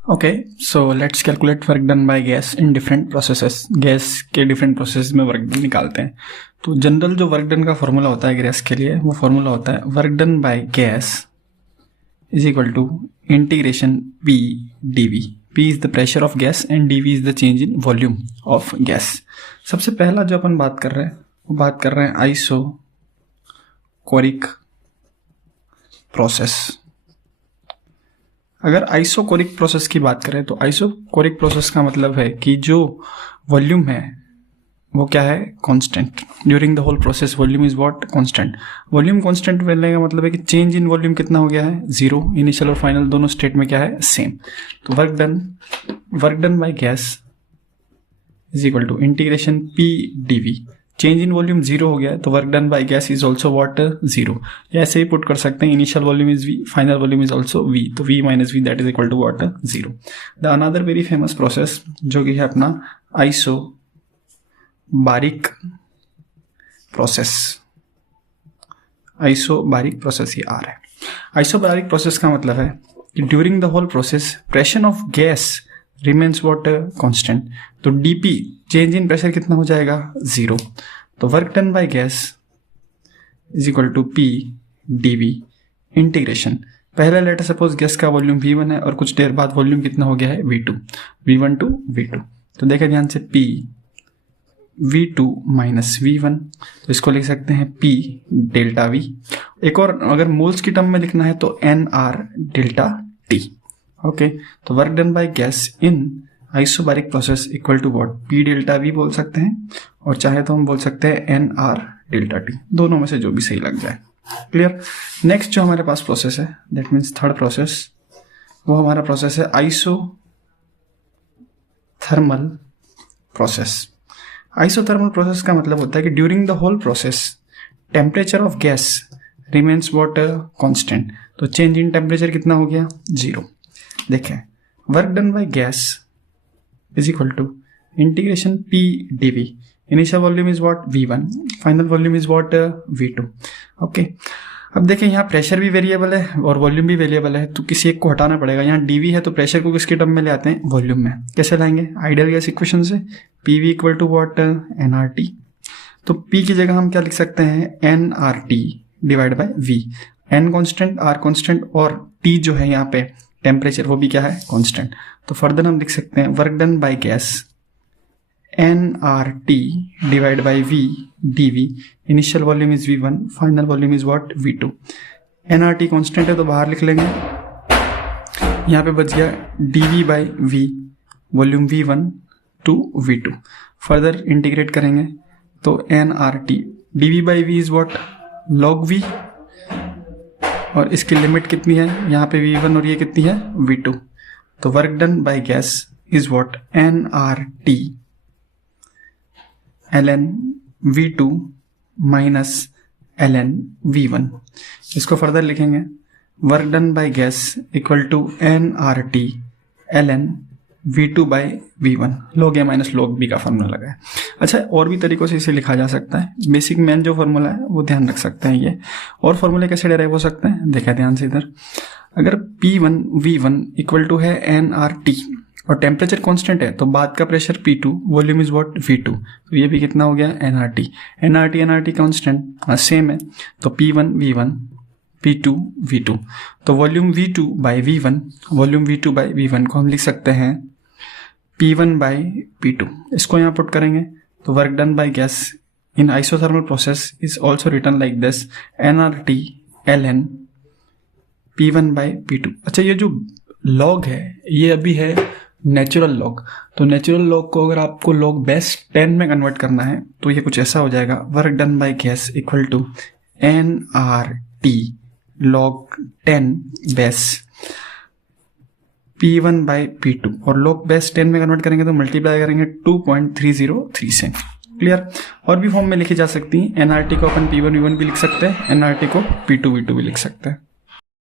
Okay, so let's calculate work done by gas in different processes. Gas के different process में work done निकालते हैं। तो general जो वर्क डन का फॉर्मूला होता है गैस के लिए, वो फॉर्मूला होता है work done by gas is equal to integration P dV. P is the pressure of gas and dV is the change in volume of gas. सबसे पहला जो अपन बात कर रहे हैं वो बात कर रहे हैं आइसोकोरिक प्रोसेस। अगर आइसोकोरिक प्रोसेस की बात करें तो आइसोकोरिक प्रोसेस का मतलब है कि जो वॉल्यूम है वो क्या है, constant. During the whole process volume is what, constant. Volume constant बोलने का मतलब है कि चेंज इन वॉल्यूम कितना हो गया है, जीरो। इनिशियल और फाइनल दोनों स्टेट में क्या है, सेम। तो work done by gas is equal to integration P dV. Change in volume zero हो गया है तो work done by gas is also what, zero. ऐसे ही पुट कर सकते हैं, initial volume is V, final volume is also V, तो V minus V that is equal to what, zero. The another very famous process जो कि है अपना आइसोबारिक प्रोसेस। आइसोबारिक प्रोसेस ये आ रहा है। आइसोबारिक प्रोसेस का मतलब है कि during the whole process pressure of gas remains what, constant. तो डीपी चेंज इन प्रेशर कितना हो जाएगा, जीरो। तो work done by gas is equal to P dV integration. पहला लेटर सपोज गैस का वॉल्यूम V1 है और कुछ देर बाद वॉल्यूम कितना हो गया है, V2, V1 टू V2। तो देखा ध्यान से P V2 माइनस V1, तो इसको लिख सकते हैं P डेल्टा V। एक और अगर मोल्स की टर्म में लिखना है तो NR डेल्टा T। ओके, तो work done by gas in isobaric process equal to what, P delta V बोल सकते हैं और चाहे तो हम बोल सकते हैं NR डेल्टा T, दोनों में से जो भी सही लग जाए। क्लियर। नेक्स्ट जो हमारे पास प्रोसेस है दैट मीन्स थर्ड प्रोसेस, वो हमारा प्रोसेस है आइसोथर्मल प्रोसेस। आइसोथर्मल प्रोसेस का मतलब होता है कि during the whole process temperature of gas remains what, constant. तो चेंज इन टेम्परेचर कितना हो गया, जीरो। देखें, work done by gas is equal to integration P dV. Initial volume is what, V1, final volume is what, V2। Okay, अब देखें यहाँ pressure भी variable है और वॉल्यूम भी वेरिएबल है, तो किसी एक को हटाना पड़ेगा। यहाँ डीवी है तो प्रेशर को किसके टर्म में ले आते हैं, वॉल्यूम में। कैसे लाएंगे, आइडियल गैस इक्वेशन से, PV equal to what, NRT। तो पी की जगह हम क्या लिख सकते हैं, NRT divide by V। N constant, R constant और T जो है यहाँ पे टेम्परेचर वो भी क्या है, कांस्टेंट। तो फर्दर हम लिख सकते हैं work done by gas NRT divide by V dV। Initial volume is V1, final volume is what, V2। NRT constant है तो बाहर लिख लेंगे, यहाँ पे बच गया dV by V, volume V1 to V2। Further integrate करेंगे तो NRT dV by V is what, log V, और इसकी लिमिट कितनी है, यहाँ पे V1 और ये कितनी है, V2। तो work done by gas is what, NRT ln V2 minus ln V1। इसको फर्दर लिखेंगे, work done by gas equal to NRT ln V2 by V1। log A minus log B का formula लगा है। अच्छा, और भी तरीकों से इसे लिखा जा सकता है। बेसिक मेन जो फॉर्मूला है वो ध्यान रख सकते हैं ये। और फॉर्मूले कैसे डेराइव हो सकते हैं, देखा ध्यान से इधर। अगर P1 V1 इक्वल टू है NRT और टेम्परेचर कांस्टेंट है तो बाद का pressure P2, volume is what, V2। तो ये भी कितना हो गया, NRT कांस्टेंट, हाँ सेम है। तो P1 V1 P2 V2। तो volume V2 by V1, volume V2 by V1 को हम लिख सकते हैं P1 बाय P2। इसको यहाँ पुट करेंगे तो work done by gas in isothermal process is also written like this, NRT ln P1 by P2। अच्छा, ये जो लॉग है ये अभी है नेचुरल लॉग। तो नेचुरल लॉग को अगर आपको लॉग बेस 10 में कन्वर्ट करना है तो ये कुछ ऐसा हो जाएगा, work done by gas equal to NRT log 10 base P1 by P2, और log बेस 10 में कन्वर्ट करेंगे तो मल्टीप्लाई करेंगे 2.303 से। क्लियर। और भी फॉर्म में लिखी जा सकती है, NRT को अपन P1 V1 भी लिख सकते हैं, NRT को P2 V2 भी लिख सकते हैं।